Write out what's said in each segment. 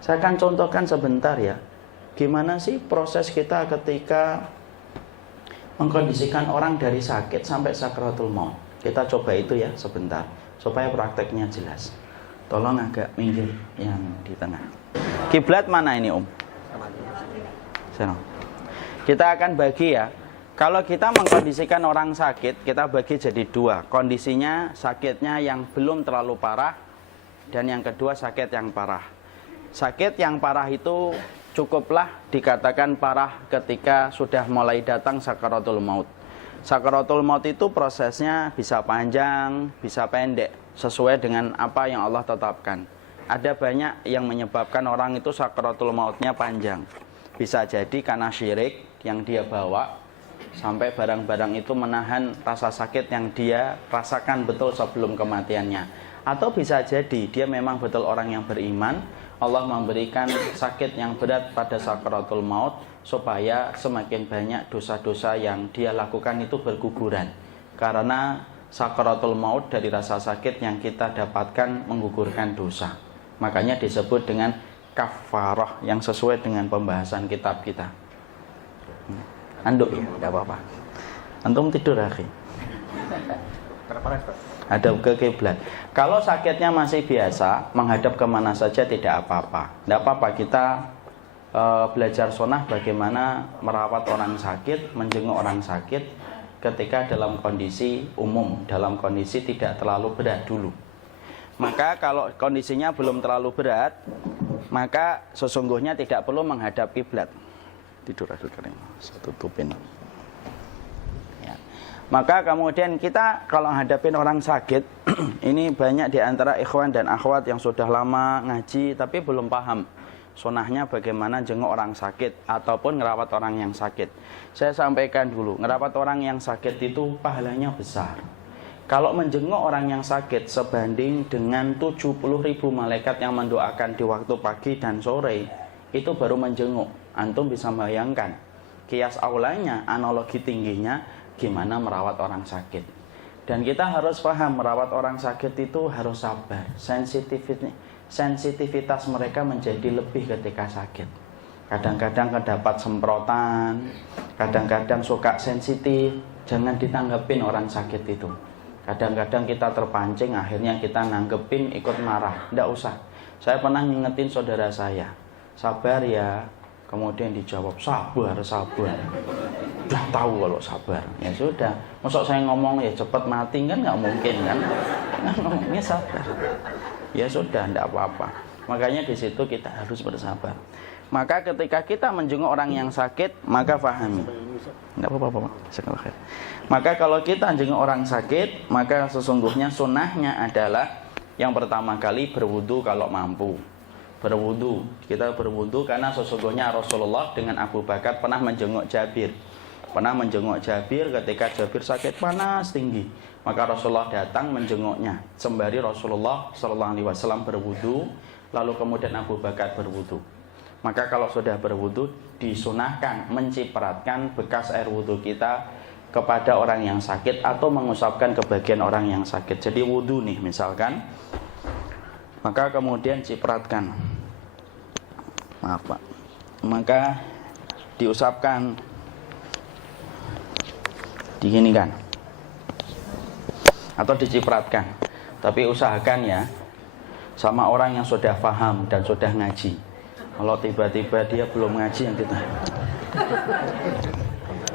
Saya akan contohkan sebentar ya. Gimana sih proses kita ketika mengkondisikan orang dari sakit sampai sakratul maut. Kita coba itu ya sebentar, supaya prakteknya jelas. Tolong agak minggir yang di tengah. Kiblat mana ini Om? Sana. Kita akan bagi ya. Kalau kita mengkondisikan orang sakit, kita bagi jadi dua. Kondisinya sakitnya yang belum terlalu parah, dan yang kedua sakit yang parah. Sakit yang parah itu cukuplah dikatakan parah ketika sudah mulai datang sakaratul maut. Sakaratul maut itu prosesnya bisa panjang, bisa pendek, sesuai dengan apa yang Allah tetapkan. Ada banyak yang menyebabkan orang itu sakaratul mautnya panjang. Bisa jadi karena syirik yang dia bawa, sampai barang-barang itu menahan rasa sakit yang dia rasakan betul sebelum kematiannya. Atau bisa jadi dia memang betul orang yang beriman, Allah memberikan sakit yang berat pada sakaratul maut supaya semakin banyak dosa-dosa yang dia lakukan itu berguguran. Karena sakaratul maut dari rasa sakit yang kita dapatkan menggugurkan dosa. Makanya disebut dengan kafarah yang sesuai dengan pembahasan kitab kita. Anduk ya, tidak apa-apa. Antum tidur akhi. Hadap ke kiblat. Kalau sakitnya masih biasa, menghadap kemana saja tidak apa-apa. Tidak apa-apa kita belajar sunnah bagaimana merawat orang sakit, menjenguk orang sakit ketika dalam kondisi umum, dalam kondisi tidak terlalu berat dulu. Maka kalau kondisinya belum terlalu berat, maka sesungguhnya tidak perlu menghadap kiblat. Tidur aja kering, saya tutupin. Ya. Maka kemudian kita kalau hadapin orang sakit, ini banyak di antara ikhwan dan akhwat yang sudah lama ngaji tapi belum paham sunahnya bagaimana jenguk orang sakit ataupun ngerawat orang yang sakit. Saya sampaikan dulu, ngerawat orang yang sakit itu pahalanya besar. Kalau menjenguk orang yang sakit sebanding dengan 70.000 malaikat yang mendoakan di waktu pagi dan sore, itu baru menjenguk. Antum bisa bayangkan kias aulanya, analogi tingginya gimana merawat orang sakit. Dan kita harus paham merawat orang sakit itu harus sabar. Sensitivitas mereka menjadi lebih ketika sakit. Kadang-kadang kedapat semprotan, kadang-kadang suka sensitif. Jangan ditanggepin orang sakit itu. Kadang-kadang kita terpancing, akhirnya kita nanggepin ikut marah. Tidak usah. Saya pernah ngingetin saudara saya, sabar ya. Kemudian dijawab, sabar. Udah tahu kalau sabar. Ya sudah. Masuk saya ngomong ya cepat mati kan nggak mungkin kan? Kan ngomongnya sabar. Ya sudah, tidak apa-apa. Makanya di situ kita harus bersabar. Maka ketika kita menjenguk orang yang sakit, maka pahami. Tidak apa-apa, Pak. Maka kalau kita menjenguk orang sakit, maka sesungguhnya sunnahnya adalah yang pertama kali berwudu kalau mampu. Berwudu, kita berwudu karena sesungguhnya Rasulullah dengan Abu Bakar pernah menjenguk Jabir. Pernah menjenguk Jabir ketika Jabir sakit panas tinggi. Maka Rasulullah datang menjenguknya. Sembari Rasulullah SAW berwudu, lalu kemudian Abu Bakar berwudu. Maka kalau sudah berwudu, disunahkan mencipratkan bekas air wudu kita kepada orang yang sakit atau mengusapkan ke bagian orang yang sakit. Jadi wudu nih misalkan, maka kemudian cipratkan, maaf Pak, maka diusapkan, diginikan, atau dicipratkan. Tapi usahakan ya, sama orang yang sudah paham dan sudah ngaji. Kalau tiba-tiba dia belum ngaji, yang kita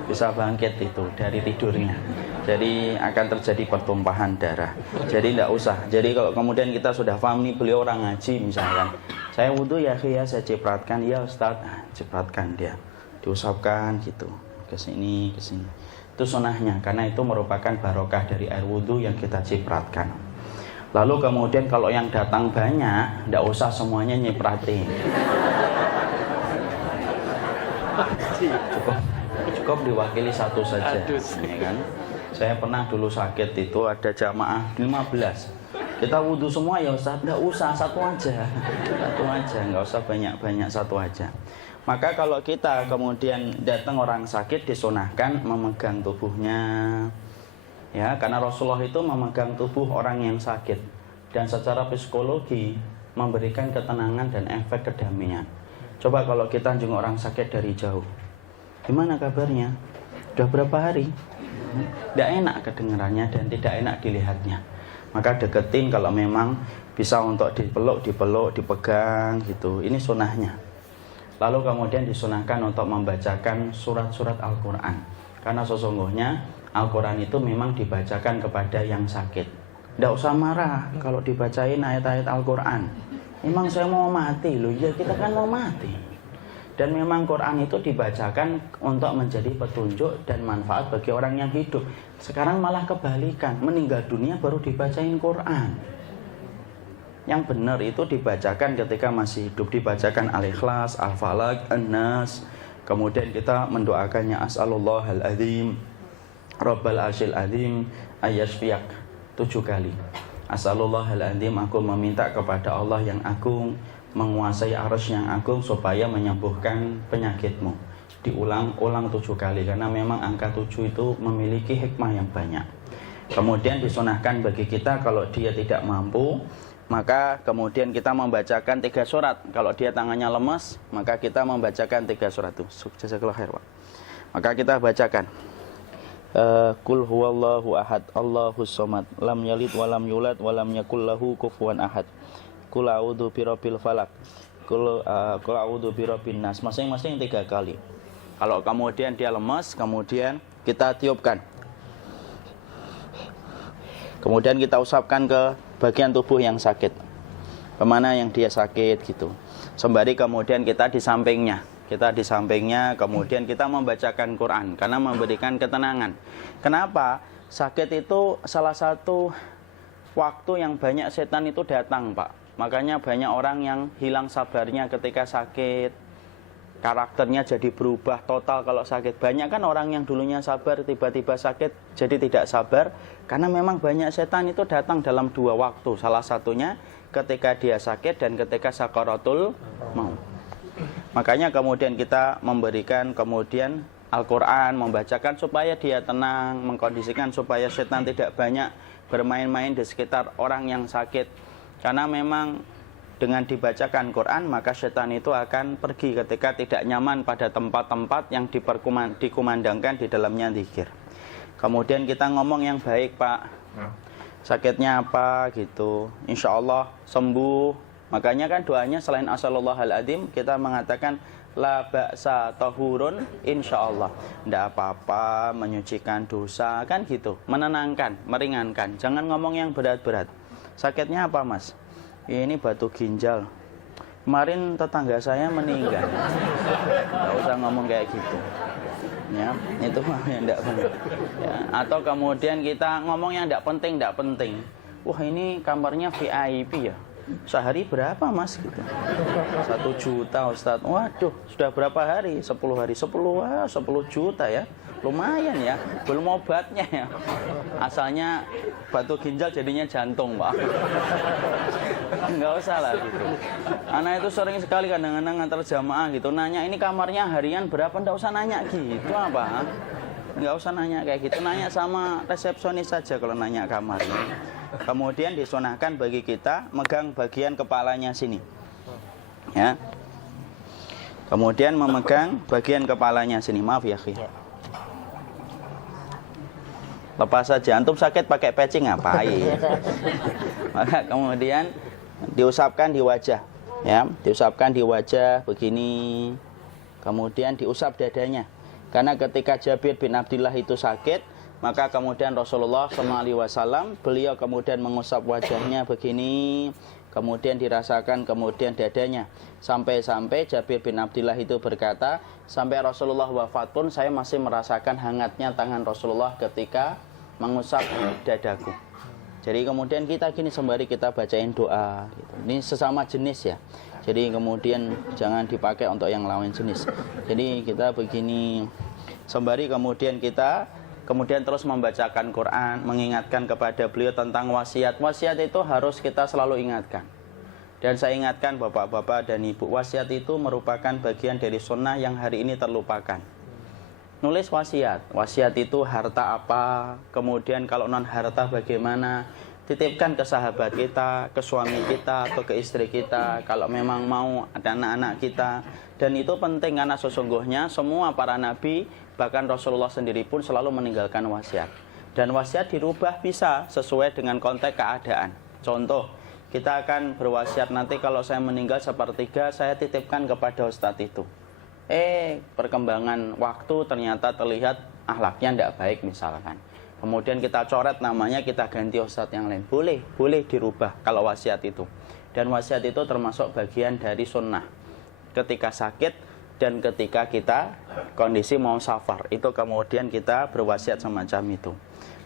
bisa bangkit itu dari tidurnya. Jadi akan terjadi pertumpahan darah. Jadi tidak usah. Jadi kalau kemudian kita sudah paham nih beliau orang ngaji misalkan, saya wudu ya saya cipratkan, ya Ustaz, cipratkan dia, diusapkan gitu ke sini. Itu sunahnya karena itu merupakan barokah dari air wudu yang kita cipratkan. Lalu kemudian kalau yang datang banyak, tidak usah semuanya nyipratin. Cukup diwakili satu saja, ya kan? Saya pernah dulu sakit itu ada jamaah 15. Kita wudhu semua ya Ustaz, enggak usah, satu aja, enggak usah banyak, satu aja. Maka kalau kita kemudian datang orang sakit, disunahkan memegang tubuhnya, ya, karena Rasulullah itu memegang tubuh orang yang sakit dan secara psikologi memberikan ketenangan dan efek kedamaian. Coba kalau kita jenguk orang sakit dari jauh, gimana kabarnya? Sudah berapa hari? Tidak enak kedengarannya dan tidak enak dilihatnya. Maka deketin kalau memang bisa untuk dipeluk, dipegang gitu. Ini sunahnya. Lalu kemudian disunahkan untuk membacakan surat-surat Al-Quran. Karena sesungguhnya Al-Quran itu memang dibacakan kepada yang sakit. Tidak usah marah kalau dibacain ayat-ayat Al-Quran. Memang saya mau mati loh, ya kita kan mau mati. Dan memang Quran itu dibacakan untuk menjadi petunjuk dan manfaat bagi orang yang hidup. Sekarang malah kebalikan, meninggal dunia baru dibacain Quran. Yang benar itu dibacakan ketika masih hidup, dibacakan Al-Ikhlas, Al-Falaq, An-Nas. Kemudian kita mendoakannya As'alullahal azim, Rabbal arsyil azim, ayyashfiyak 7 kali. As'alullahal azim, aku meminta kepada Allah yang agung, menguasai arasy yang agung supaya menyembuhkan penyakitmu. Diulang-ulang 7 kali karena memang angka 7 itu memiliki hikmah yang banyak. Kemudian disunahkan bagi kita kalau dia tidak mampu, maka kemudian kita membacakan 3 surat. Kalau dia tangannya lemas, maka kita membacakan 3 surat itu. Jazakallahu khair, Pak. Maka kita bacakan Qul huwallahu ahad, Allahus somad, lam yalid walam yulad walam yakul lahu kufuwan ahad. Qul a'udzu birabbil falaq, Qul a'udzu birabbin nas. Masing-masing 3 kali. Kalau kemudian dia lemas, kemudian kita tiupkan. Kemudian kita usapkan ke bagian tubuh yang sakit, kemana yang dia sakit gitu. Sembari kemudian kita di sampingnya, kemudian kita membacakan Quran karena memberikan ketenangan. Kenapa? Sakit itu salah satu waktu yang banyak setan itu datang, Pak. Makanya banyak orang yang hilang sabarnya ketika sakit, karakternya jadi berubah total kalau sakit. Banyak kan orang yang dulunya sabar tiba-tiba sakit jadi tidak sabar, karena memang banyak setan itu datang dalam 2 waktu. Salah satunya ketika dia sakit dan ketika sakaratul maut. Makanya kemudian kita memberikan kemudian Al-Quran, membacakan supaya dia tenang, mengkondisikan supaya setan tidak banyak bermain-main di sekitar orang yang sakit. Karena memang dengan dibacakan Quran maka setan itu akan pergi ketika tidak nyaman pada tempat-tempat yang dikumandangkan di dalamnya zikir. Kemudian kita ngomong yang baik, Pak. Sakitnya apa gitu, insya Allah sembuh. Makanya kan doanya selain As'alullahal azim, kita mengatakan la ba'sa tahurun insyaallah. Tidak apa-apa, menyucikan dosa, kan gitu. Menenangkan, meringankan. Jangan ngomong yang berat-berat. Sakitnya apa, Mas? Ini batu ginjal. Kemarin tetangga saya meninggal. Tidak usah ngomong kayak gitu. Ya, itu yang tidak benar. Ya, atau kemudian kita ngomong yang tidak penting. Wah, ini kamarnya VIP ya. Sehari berapa, Mas gitu? 1 juta, Ustaz. Waduh, sudah berapa hari? 10 hari. 10 juta ya. Lumayan ya. Belum obatnya ya. Asalnya batu ginjal jadinya jantung, Pak. Enggak usah lah gitu. Anak itu sering sekali kadang-kadang antar jamaah gitu nanya, ini kamarnya harian berapa? Enggak usah nanya gitu apa? Enggak usah nanya kayak gitu. Nanya sama resepsionis saja kalau nanya kamarnya. Kemudian disunahkan bagi kita megang bagian kepalanya sini, ya. Kemudian memegang bagian kepalanya sini. Maaf ya, Khi. Lepas saja. Antum sakit pakai peci ngapain? Maka kemudian diusapkan di wajah, ya. Diusapkan di wajah begini. Kemudian diusap dadanya. Karena ketika Jabir bin Abdullah itu sakit, maka kemudian Rasulullah SAW beliau kemudian mengusap wajahnya begini, kemudian dirasakan kemudian dadanya, sampai-sampai Jabir bin Abdullah itu berkata, sampai Rasulullah wafat pun saya masih merasakan hangatnya tangan Rasulullah ketika mengusap dadaku. Jadi kemudian kita gini sembari kita bacain doa gitu. Ini sesama jenis ya. Jadi kemudian jangan dipakai untuk yang lawan jenis. Jadi kita begini sembari kemudian kita terus membacakan Quran, mengingatkan kepada beliau tentang wasiat. Wasiat itu harus kita selalu ingatkan. Dan saya ingatkan bapak-bapak dan ibu, wasiat itu merupakan bagian dari sunnah yang hari ini terlupakan. Nulis wasiat. Wasiat itu harta apa, kemudian kalau non harta bagaimana, titipkan ke sahabat kita, ke suami kita, atau ke istri kita, kalau memang mau ada anak-anak kita. Dan itu penting karena sesungguhnya semua para nabi, bahkan Rasulullah sendiri pun selalu meninggalkan wasiat. Dan wasiat dirubah bisa sesuai dengan konteks keadaan. Contoh, kita akan berwasiat nanti kalau saya meninggal sepertiga, saya titipkan kepada ustadz itu. Perkembangan waktu ternyata terlihat akhlaknya tidak baik misalkan. Kemudian kita coret namanya, kita ganti ustadz yang lain. Boleh dirubah kalau wasiat itu. Dan wasiat itu termasuk bagian dari sunnah. Ketika sakit dan ketika kita kondisi mau safar, itu kemudian kita berwasiat semacam itu.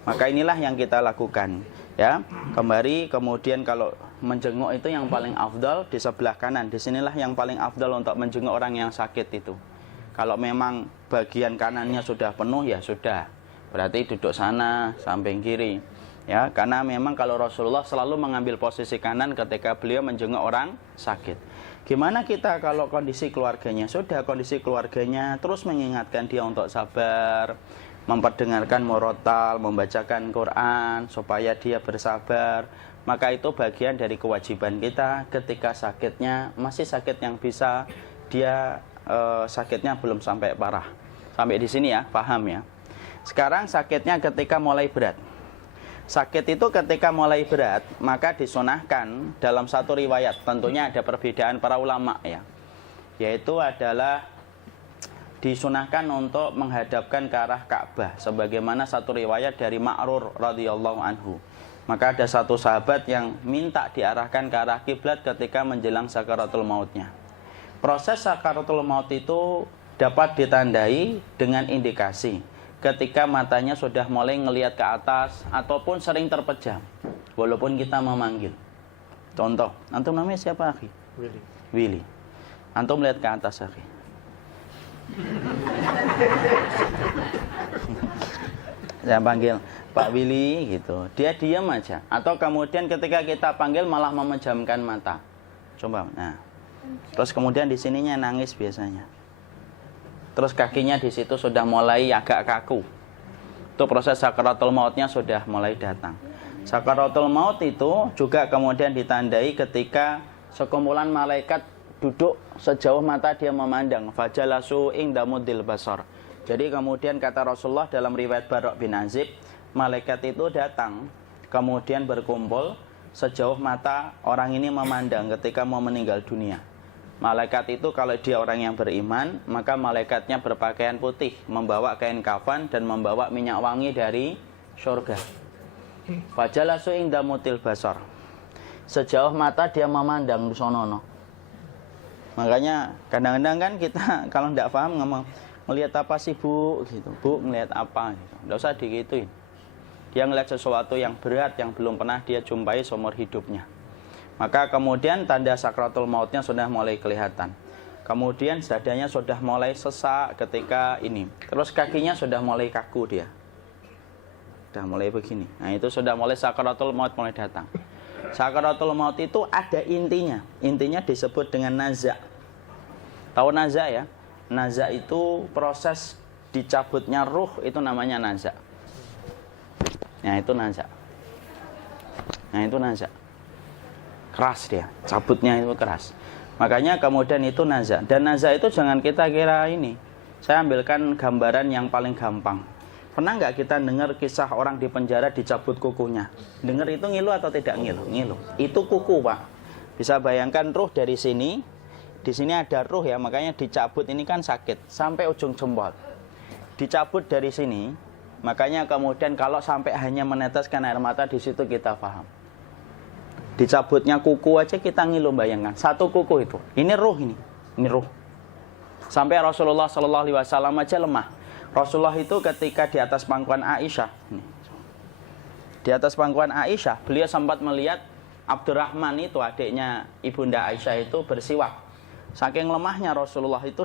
Maka inilah yang kita lakukan. Ya, kembali kemudian kalau menjenguk itu yang paling afdal di sebelah kanan. Disinilah yang paling afdal untuk menjenguk orang yang sakit itu. Kalau memang bagian kanannya sudah penuh, ya sudah. Berarti duduk sana, samping kiri. Ya, karena memang kalau Rasulullah selalu mengambil posisi kanan ketika beliau menjenguk orang sakit. Gimana kita kalau kondisi keluarganya? Sudah kondisi keluarganya terus mengingatkan dia untuk sabar, memperdengarkan murotal, membacakan Quran supaya dia bersabar. Maka itu bagian dari kewajiban kita ketika sakitnya, masih sakit yang bisa, dia sakitnya belum sampai parah. Sampai di sini ya, paham ya? Sekarang sakitnya ketika mulai berat. Sakit itu ketika mulai berat, maka disunahkan dalam satu riwayat. Tentunya ada perbedaan para ulama ya. Yaitu adalah disunahkan untuk menghadapkan ke arah Ka'bah. Sebagaimana satu riwayat dari Ma'rur radhiyallahu anhu. Maka ada satu sahabat yang minta diarahkan ke arah kiblat ketika menjelang sakaratul mautnya. Proses sakaratul maut itu dapat ditandai dengan indikasi ketika matanya sudah mulai ngelihat ke atas ataupun sering terpejam walaupun kita memanggil. Contoh, antum namanya siapa, akhi? Willy. Antum lihat ke atas, akhi. Saya panggil Pak Willy gitu, dia diam aja. Atau kemudian ketika kita panggil malah memejamkan mata. Coba, nah. Terus kemudian di sininya nangis biasanya. Terus kakinya di situ sudah mulai agak kaku. Itu proses sakaratul mautnya sudah mulai datang. Sakaratul maut itu juga kemudian ditandai ketika sekumpulan malaikat duduk sejauh mata dia memandang. Fajalasu inda muddil basar. Jadi kemudian kata Rasulullah dalam riwayat Barok bin Azib, malaikat itu datang kemudian berkumpul sejauh mata orang ini memandang ketika mau meninggal dunia. Malaikat itu kalau dia orang yang beriman, maka malaikatnya berpakaian putih, membawa kain kafan dan membawa minyak wangi dari surga. Fajalasu inda mutil basar. Sejauh mata dia memandang di sonono. Makanya kadang-kadang kan kita kalau tidak paham ngomong, melihat apa sih bu? Gitu. Bu melihat apa? Gitu. Tidak usah digituin. Dia melihat sesuatu yang berat yang belum pernah dia jumpai seumur hidupnya. Maka kemudian tanda sakratul mautnya sudah mulai kelihatan. Kemudian dadanya sudah mulai sesak ketika ini. Terus kakinya sudah mulai kaku dia. Sudah mulai begini. Nah itu sudah mulai sakratul maut mulai datang. Sakratul maut itu ada intinya. Intinya disebut dengan naza. Tahu naza ya? Naza itu proses dicabutnya ruh, itu namanya naza. Nah itu naza. Nah itu naza. Keras dia, cabutnya itu keras. Makanya kemudian itu naza. Dan naza itu jangan kita kira ini. Saya ambilkan gambaran yang paling gampang. Pernah nggak kita dengar kisah orang di penjara dicabut kukunya? Dengar itu ngilu atau tidak ngilu? Ngilu. Itu kuku, Pak. Bisa bayangkan ruh dari sini. Di sini ada ruh ya, makanya dicabut ini kan sakit sampai ujung jempol. Dicabut dari sini, makanya kemudian kalau sampai hanya meneteskan air mata di situ kita paham. Dicabutnya kuku aja kita ngilu, bayangkan. Satu kuku itu. Ini ruh ini. Ini ruh. Sampai Rasulullah SAW aja lemah. Rasulullah itu ketika di atas pangkuan Aisyah. Di atas pangkuan Aisyah, beliau sempat melihat Abdurrahman itu, adiknya Ibunda Aisyah itu bersiwak. Saking lemahnya Rasulullah itu,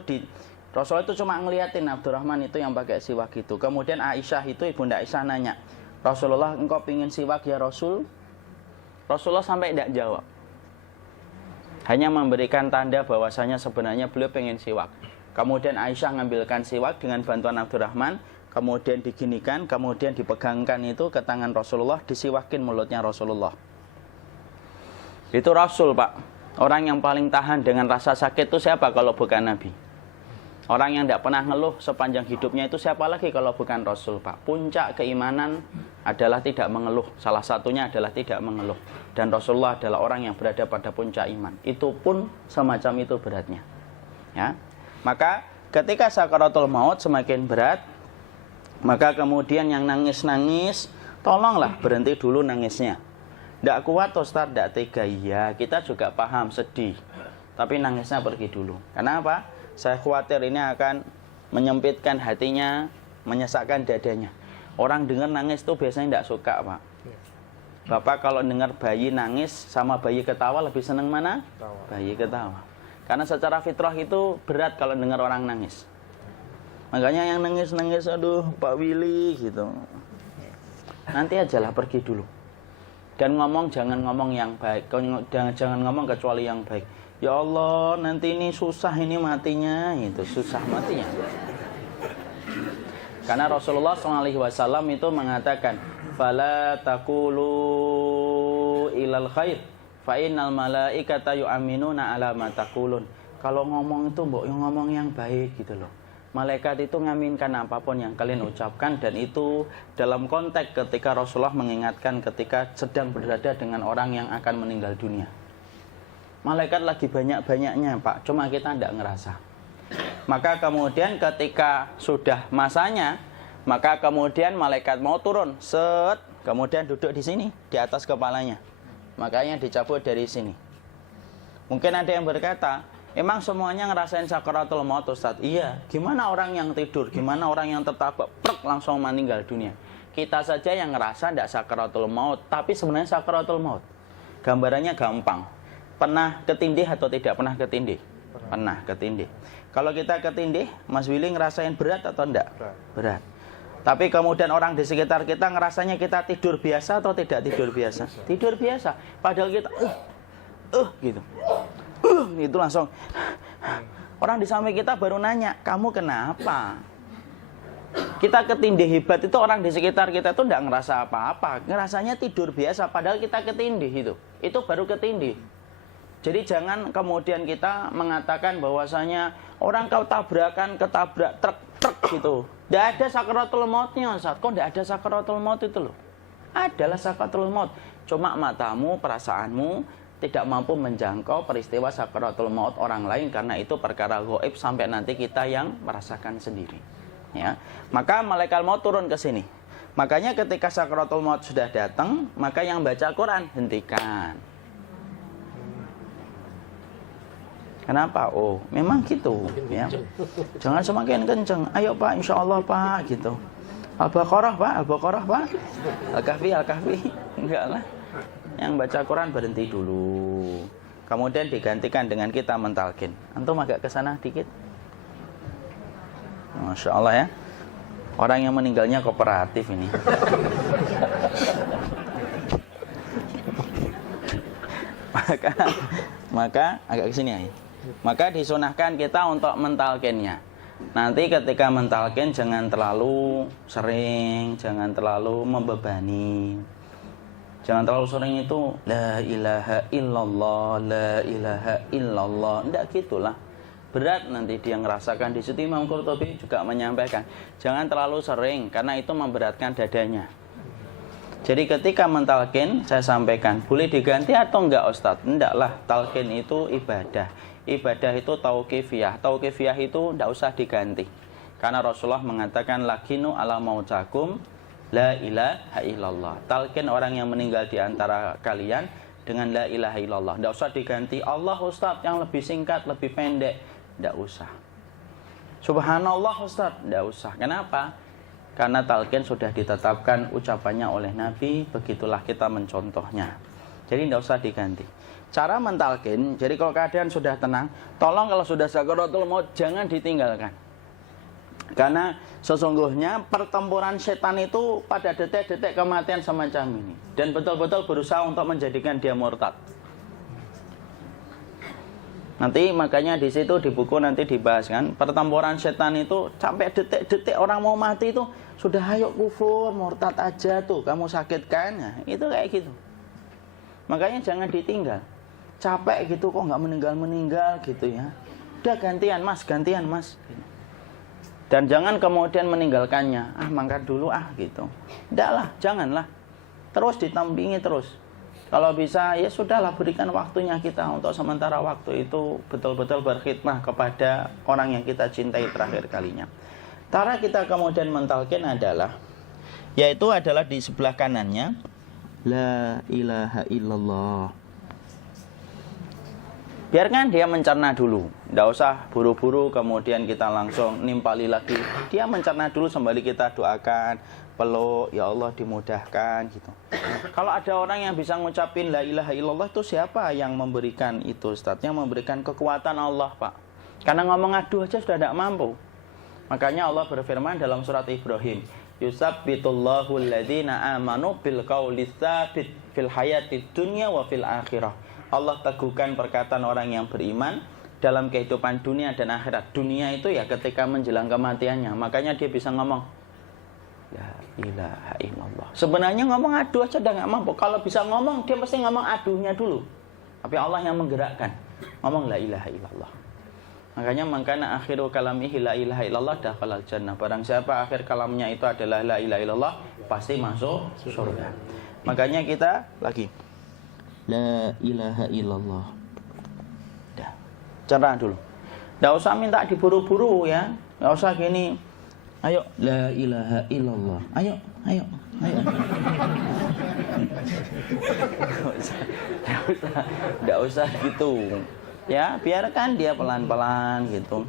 Rasulullah itu cuma ngeliatin Abdurrahman itu yang pakai siwak itu. Kemudian Aisyah itu, Ibunda Aisyah nanya, Rasulullah engkau pingin siwak ya Rasul? Rasulullah sampai tidak jawab. Hanya memberikan tanda bahwasanya sebenarnya beliau pengen siwak. Kemudian Aisyah ngambilkan siwak dengan bantuan Abdurrahman. kemudian diginikan, kemudian dipegangkan itu ke tangan Rasulullah, disiwakin mulutnya Rasulullah. Itu Rasul, Pak. Orang yang paling tahan dengan rasa sakit itu siapa kalau bukan Nabi? Orang yang tidak pernah ngeluh sepanjang hidupnya itu siapa lagi kalau bukan Rasul, Pak? Puncak keimanan adalah tidak mengeluh. Salah satunya adalah tidak mengeluh. Dan Rasulullah adalah orang yang berada pada puncak iman. Itu pun semacam itu beratnya. Ya. Maka ketika sakaratul maut semakin berat, maka kemudian yang nangis-nangis, tolonglah berhenti dulu nangisnya. Tidak kuat Ustaz, tidak tega. Iya, kita juga paham, sedih. Tapi nangisnya pergi dulu. Karena apa? Saya khawatir ini akan menyempitkan hatinya, menyesakkan dadanya. Orang dengar nangis itu biasanya tidak suka, Pak. Bapak kalau dengar bayi nangis sama bayi ketawa lebih senang mana? Bayi ketawa. Karena secara fitrah itu berat kalau dengar orang nangis. Makanya yang nangis-nangis, aduh Pak Willy gitu. Nanti ajalah pergi dulu. Dan ngomong jangan ngomong yang baik, jangan ngomong kecuali yang baik. Ya Allah, nanti ini susah ini matinya, itu susah matinya. Karena Rasulullah SAW itu mengatakan, fala taqulu ilal khair, fa innal malaikata yu'minuna ala ma taqulun. Kalau ngomong itu mbok ngomong yang baik gitu loh. Malaikat itu ngaminkan apapun yang kalian ucapkan, dan itu dalam konteks ketika Rasulullah mengingatkan ketika sedang berada dengan orang yang akan meninggal dunia. Malaikat lagi banyak-banyaknya, Pak, cuma kita tidak ngerasa. Maka kemudian ketika sudah masanya, maka kemudian malaikat mau turun, set, kemudian duduk di sini, di atas kepalanya. Makanya dicabut dari sini. Mungkin ada yang berkata, emang semuanya ngerasain sakaratul maut, Ustaz? Iya. Gimana orang yang tidur? Gimana orang yang tertabrak langsung meninggal dunia? Kita saja yang ngerasa tidak sakaratul maut, tapi sebenarnya sakaratul maut. Gambarannya gampang. Pernah ketindih atau tidak pernah ketindih? Pernah ketindih. Kalau kita ketindih, Mas Willy ngerasain berat atau enggak? Berat. Tapi kemudian orang di sekitar kita ngerasanya kita tidur biasa atau tidak tidur biasa? Tidur biasa. Padahal kita gitu. Itu langsung orang di samping kita baru nanya, kamu kenapa? Kita ketindih hebat itu orang di sekitar kita itu tidak ngerasa apa-apa, ngerasanya tidur biasa, padahal kita ketindih itu baru ketindih. Jadi jangan kemudian kita mengatakan bahwasanya orang ketabrak truk gitu, tidak ada sakaratul mautnya, Ustaz. Kok tidak ada sakaratul maut itu loh? Adalah sakaratul maut, cuma matamu, perasaanmu tidak mampu menjangkau peristiwa sakaratul maut orang lain, karena itu perkara gaib sampai nanti kita yang merasakan sendiri. Ya, maka malaikat maut turun ke sini. Makanya ketika sakaratul maut sudah datang, maka yang baca Quran hentikan. Kenapa? Oh, memang gitu. Ya. Jangan semakin kenceng. Ayo Pak, insya Allah Pak, gitu. Al-Baqarah Pak, Al-Baqarah Pak. Al-Kahfi, Al-Kahfi. Enggak lah. Yang baca Quran berhenti dulu. Kemudian digantikan dengan kita mentalkin. Antum agak ke sana dikit. Masya Allah ya. Orang yang meninggalnya kooperatif ini. maka agak ke sini ya. Maka disunahkan kita untuk mentalkinnya. Nanti ketika mentalkin jangan terlalu sering, jangan terlalu membebani. Jangan terlalu sering itu la ilaha illallah, la ilaha illallah. Enggak gitulah. Berat nanti dia ngerasakan. Di situ Imam Qurtubi juga menyampaikan, jangan terlalu sering karena itu memberatkan dadanya. Jadi ketika mentalkin, saya sampaikan, boleh diganti atau enggak Ustadz? Enggak lah, talkin itu ibadah. Ibadah itu tauqifiyah. Tauqifiyah itu enggak usah diganti. Karena Rasulullah mengatakan, lakinu ala mautakum la ilaha illallah. Talkin orang yang meninggal di antara kalian dengan la ilaha illallah. Enggak usah diganti Allah Ustadz yang lebih singkat, lebih pendek. Enggak usah. Subhanallah Ustadz, enggak usah. Kenapa? Karena talqin sudah ditetapkan ucapannya oleh Nabi, begitulah kita mencontohnya. Jadi tidak usah diganti. Cara mentalqin, jadi kalau keadaan sudah tenang, tolong kalau sudah sakaratul maut jangan ditinggalkan. Karena sesungguhnya pertempuran setan itu pada detik-detik kematian semacam ini. Dan betul-betul berusaha untuk menjadikan dia murtad. Nanti makanya di situ di buku nanti dibahas kan, pertempuran setan itu sampai detik-detik orang mau mati itu sudah ayo kufur, murtad aja tuh, kamu sakit kan? Nah, itu kayak gitu. Makanya jangan ditinggal. Capek gitu kok nggak meninggal gitu ya. Udah gantian mas. Dan jangan kemudian meninggalkannya. Mangkat dulu gitu. Enggak lah, janganlah. Terus ditampingi terus. Kalau bisa ya sudahlah, berikan waktunya kita untuk sementara waktu itu betul-betul berkhidmah kepada orang yang kita cintai terakhir kalinya. Cara kita kemudian mentalkin adalah, yaitu adalah di sebelah kanannya, la ilaha illallah. Biarkan dia mencerna dulu, tidak usah buru-buru kemudian kita langsung nimpali lagi. Dia mencerna dulu sembari kita doakan, peluk, ya Allah dimudahkan gitu. Kalau ada orang yang bisa ngucapin la ilaha illallah, itu siapa yang memberikan itu? Ustadznya memberikan kekuatan Allah, Pak. Karena ngomong aduh aja sudah tidak mampu. Makanya Allah berfirman dalam surat Ibrahim, yusabbitullahu alladhina amanu bil qawli tsabit fil hayatid dunya wa fil akhirah. Allah teguhkan perkataan orang yang beriman dalam kehidupan dunia dan akhirat. Dunia itu ya ketika menjelang kematiannya. Makanya dia bisa ngomong la ilaha illallah. Sebenarnya ngomong aduh aja udah gak mampu. Kalau bisa ngomong, dia pasti ngomong aduhnya dulu. Tapi Allah yang menggerakkan. Ngomong la ilaha illallah. Makanya mangkana akhiru kalamihi la ilaha illallah dakhalal jannah. Barang siapa akhir kalamnya itu adalah la ilaha illallah, pasti masuk surga. Makanya kita lagi la ilaha illallah. Dah. Cerah dulu. Enggak usah minta diburu-buru ya. Enggak usah gini. Ayo la ilaha illallah. Ayo. Enggak usah gitu. Ya, biarkan dia pelan-pelan gitu.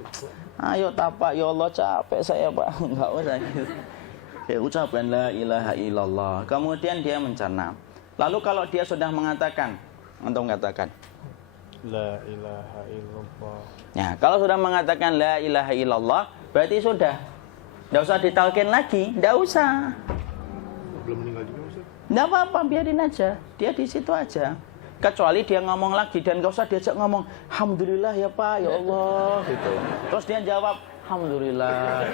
Ayo tapak, ya Allah capek saya, Pak. Enggak usah gitu. Ya ucapkan la ilaha illallah. Kemudian dia mencerna. Lalu kalau dia sudah mengatakan, untuk mengatakan la ilaha illallah. Ya, kalau sudah mengatakan la ilaha illallah, berarti sudah. Enggak usah ditalkin lagi, enggak usah. Belum meninggal juga, Ustaz? Enggak apa-apa, biarin aja. Dia di situ aja. Kecuali dia ngomong lagi dan enggak usah diajak ngomong, alhamdulillah ya Pak, ya Allah gitu. Terus dia jawab, alhamdulillah.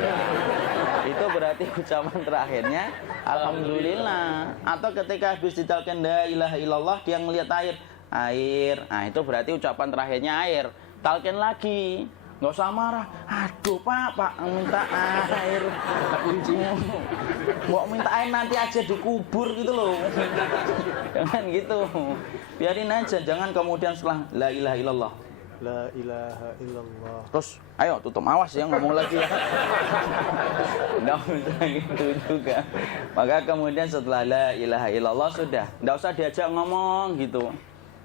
Itu berarti ucapan terakhirnya alhamdulillah. Atau ketika habis ditalkin la ilaha illallah, dia ngelihat air. Nah, itu berarti ucapan terakhirnya air. Talkin lagi. Nggak usah marah. Aduh Pak minta air. Mau minta air nanti aja dikubur gitu loh. Jangan gitu. Biarin aja. Jangan kemudian setelah la ilaha illallah, La ilaha illallah. terus ayo tutup, awas ya ngomong lagi ya. Nggak usah gitu juga. Maka kemudian setelah la ilaha illallah sudah. Nggak usah diajak ngomong gitu.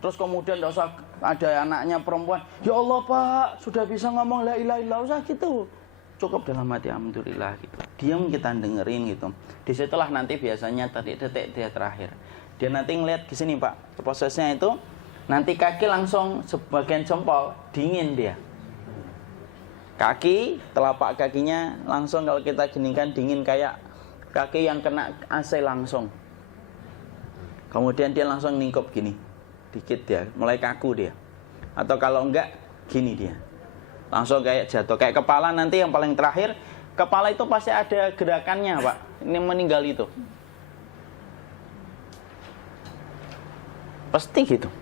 Terus kemudian nggak usah ada anaknya perempuan, ya Allah Pak sudah bisa ngomong la ilaha illallah, usah gitu. Cukup dalam hati alhamdulillah gitu. Diam, kita dengerin gitu. Disitulah nanti biasanya detik dia terakhir. Dia nanti ngeliat di sini Pak, prosesnya itu nanti kaki langsung sebagian jempol dingin dia. Kaki, telapak kakinya langsung kalau kita geningkan dingin kayak kaki yang kena AC langsung. Kemudian dia langsung ningkup gini. Dikit dia, mulai kaku dia. Atau kalau enggak, gini dia. Langsung kayak jatuh. Kayak kepala nanti yang paling terakhir, kepala itu pasti ada gerakannya Pak. Ini meninggal itu. Pasti gitu.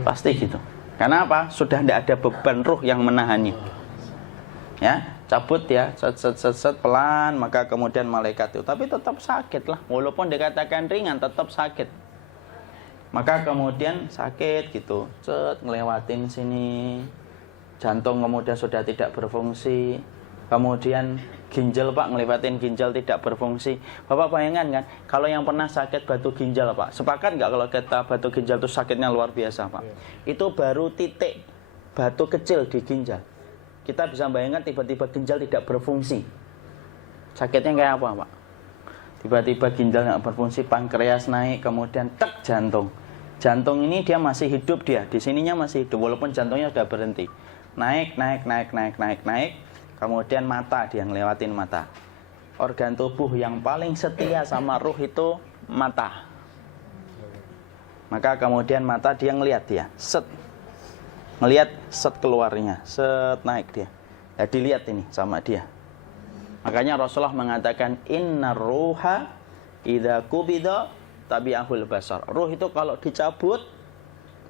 Pasti gitu. Karena apa? Sudah tidak ada beban ruh yang menahannya. Ya, cabut ya, set pelan, maka kemudian malaikat itu. Tapi tetap sakit lah. Walaupun dikatakan ringan, tetap sakit. Maka kemudian sakit gitu, ngelewatin sini, jantung kemudian sudah tidak berfungsi, kemudian ginjal Pak, ngelewatin ginjal tidak berfungsi. Bapak bayangkan kan, kalau yang pernah sakit batu ginjal Pak, sepakat nggak kalau kita batu ginjal itu sakitnya luar biasa Pak? Itu baru titik batu kecil di ginjal. Kita bisa bayangkan tiba-tiba ginjal tidak berfungsi, sakitnya kayak apa Pak? Tiba-tiba ginjal nggak berfungsi, pankreas naik, kemudian tek jantung. Jantung ini dia masih hidup dia, di sininya masih hidup walaupun jantungnya sudah berhenti. Naik. Kemudian mata, dia ngelewatin mata. Organ tubuh yang paling setia sama ruh itu mata. Maka kemudian mata dia ngelihat dia, set. Melihat set keluarnya, set naik dia. Ya, dilihat ini sama dia. Makanya Rasulullah mengatakan innar ruha idza qubida tabi'ahul basar. Ruh itu kalau dicabut,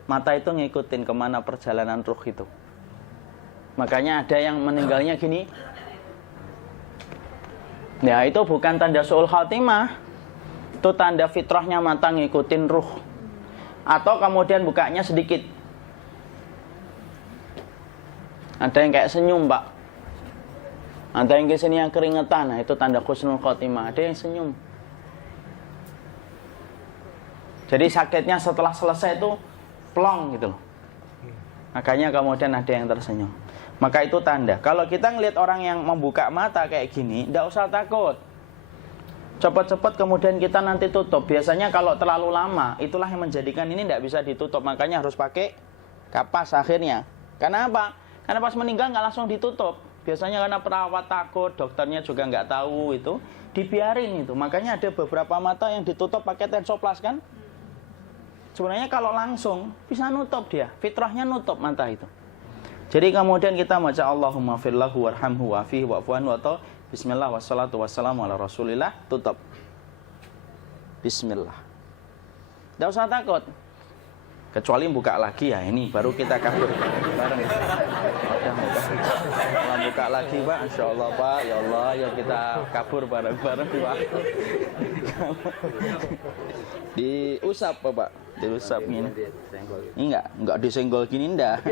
mata itu ngikutin kemana perjalanan ruh itu. Makanya ada yang meninggalnya gini. Ya, itu bukan tanda su'ul khatimah. Itu tanda fitrahnya mata ngikutin ruh. Atau kemudian bukanya sedikit. Ada yang kayak senyum, Pak. Ada yang kesini yang keringetan. Nah, itu tanda husnul khotimah. Ada yang senyum. Jadi sakitnya setelah selesai itu plong gitu loh. Makanya kemudian ada yang tersenyum. Maka itu tanda. Kalau kita ngelihat orang yang membuka mata kayak gini, tidak usah takut. Cepat-cepat kemudian kita nanti tutup. Biasanya kalau terlalu lama, itulah yang menjadikan ini tidak bisa ditutup. Makanya harus pakai kapas akhirnya. Karena apa? Karena pas meninggal nggak langsung ditutup. Biasanya karena perawat takut, dokternya juga nggak tahu itu, dibiarin itu. Makanya ada beberapa mata yang ditutup pakai tensoplas kan? Sebenarnya kalau langsung bisa nutup dia, fitrahnya nutup mata itu. Jadi kemudian kita baca Allahumma firlahu warhamhu wa'afihi wa'fu anhu atau bismillah wassalatu wassalamu ala rasulillah, tutup. Bismillah. Tidak usah takut. Kecuali buka lagi ya, ini baru kita kabur bareng. Udah buka lagi Pak, Insya Allah Pak, ya Allah, ya kita kabur bareng-bareng Pak. Diusap Pak, diusap gini. Ini enggak disenggol gini enggak.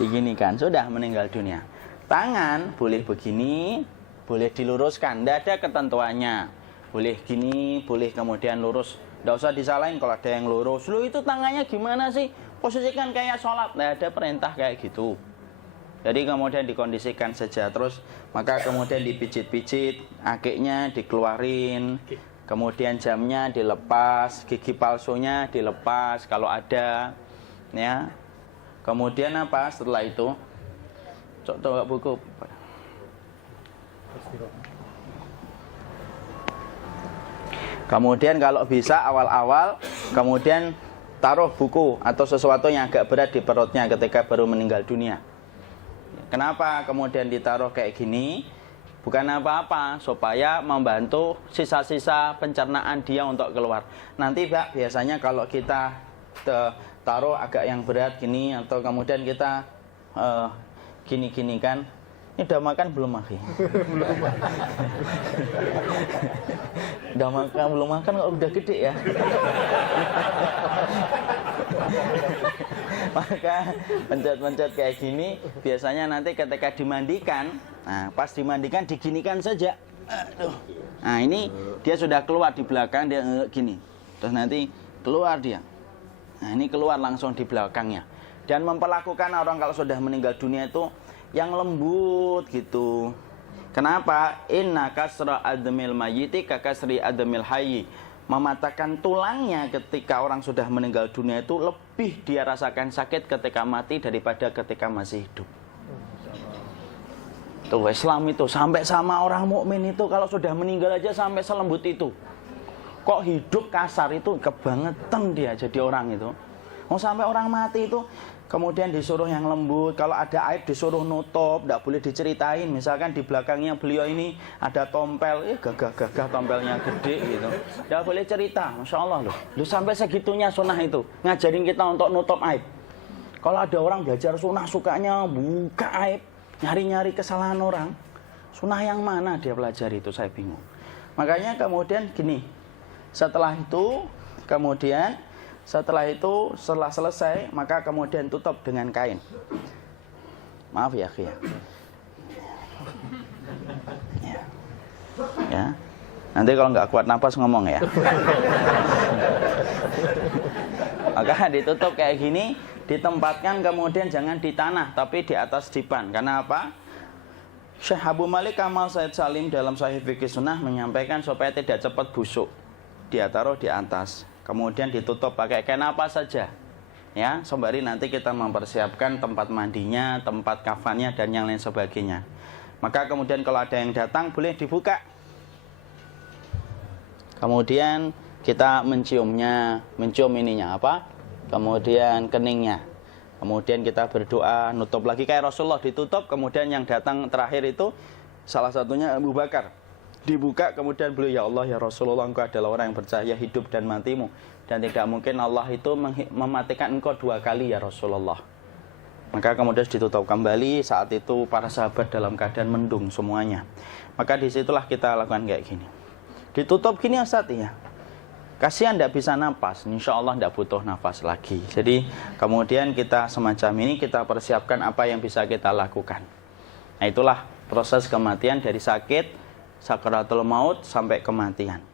Diginikan, sudah meninggal dunia. Tangan boleh begini, boleh diluruskan, enggak ada ketentuannya. Boleh gini, boleh kemudian lurus. Nggak usah disalahin kalau ada yang lurus. Lu itu tangannya gimana sih? Posisikan kayak sholat. Nggak ada perintah kayak gitu. Jadi kemudian dikondisikan saja. Terus maka kemudian dipijit-pijit, akiknya dikeluarin, kemudian jamnya dilepas, gigi palsunya dilepas kalau ada, ya. Kemudian apa? Setelah itu, coba buku. Kemudian kalau bisa awal-awal, kemudian taruh buku atau sesuatu yang agak berat di perutnya ketika baru meninggal dunia. Kenapa kemudian ditaruh kayak gini? Bukan apa-apa, supaya membantu sisa-sisa pencernaan dia untuk keluar. Nanti Pak, biasanya kalau kita taruh agak yang berat gini, atau kemudian kita gini-gini kan, ini udah makan belum Maki? Udah makan belum makan kok udah gede ya? Maka pencet-pencet kayak gini biasanya nanti ketika dimandikan, nah pas dimandikan diginikan saja. Aduh. Nah ini dia sudah keluar di belakang, dia gini. Terus nanti keluar dia. Nah ini keluar langsung di belakangnya. Dan memperlakukan orang kalau sudah meninggal dunia itu yang lembut gitu. Kenapa? Inna kasra admil mayyiti kakasri admil hayyi. Mematahkan tulangnya ketika orang sudah meninggal dunia itu lebih dia rasakan sakit ketika mati daripada ketika masih hidup. Tuh Islam itu sampai sama orang mukmin itu kalau sudah meninggal aja sampai selembut itu. Kok hidup kasar itu kebangetan dia jadi orang itu. Mau sampai orang mati itu kemudian disuruh yang lembut, kalau ada aib disuruh nutup, tidak boleh diceritain. Misalkan di belakangnya beliau ini ada tompel, gagah-gagah tompelnya gede gitu, tidak boleh cerita. Masya Allah loh, sampai segitunya sunnah itu ngajarin kita untuk nutup aib. Kalau ada orang belajar sunnah sukanya buka aib, nyari-nyari kesalahan orang, sunnah yang mana dia pelajari itu saya bingung. Makanya kemudian gini, setelah selesai, maka kemudian tutup dengan kain. Maaf ya, Ki. Ya. Nanti kalau nggak kuat napas ngomong ya. Maka ditutup kayak gini, ditempatkan kemudian jangan di tanah, tapi di atas dipan. Karena apa? Syekh Abu Malik Kamal Said Salim dalam Sahih Fiqih Sunnah menyampaikan supaya tidak cepat busuk. Dia taruh di atas. Kemudian ditutup pakai kain apa saja, ya, sembari nanti kita mempersiapkan tempat mandinya, tempat kafannya dan yang lain sebagainya. Maka kemudian kalau ada yang datang boleh dibuka. Kemudian kita mencium ininya apa? Kemudian keningnya. Kemudian kita berdoa, nutup lagi kayak Rasulullah ditutup, kemudian yang datang terakhir itu salah satunya Abu Bakar. Dibuka, kemudian beliau, ya Allah, ya Rasulullah, engkau adalah orang yang percaya hidup dan matimu. Dan tidak mungkin Allah itu mematikan engkau 2 kali ya Rasulullah. Maka kemudian ditutup kembali, saat itu para sahabat dalam keadaan mendung semuanya. Maka disitulah kita lakukan kayak gini. Ditutup gini Ustaz ya. Kasihan tidak bisa nafas, insya Allah tidak butuh nafas lagi. Jadi kemudian kita semacam ini kita persiapkan apa yang bisa kita lakukan. Nah itulah proses kematian dari sakit, sakaratul maut sampai kematian.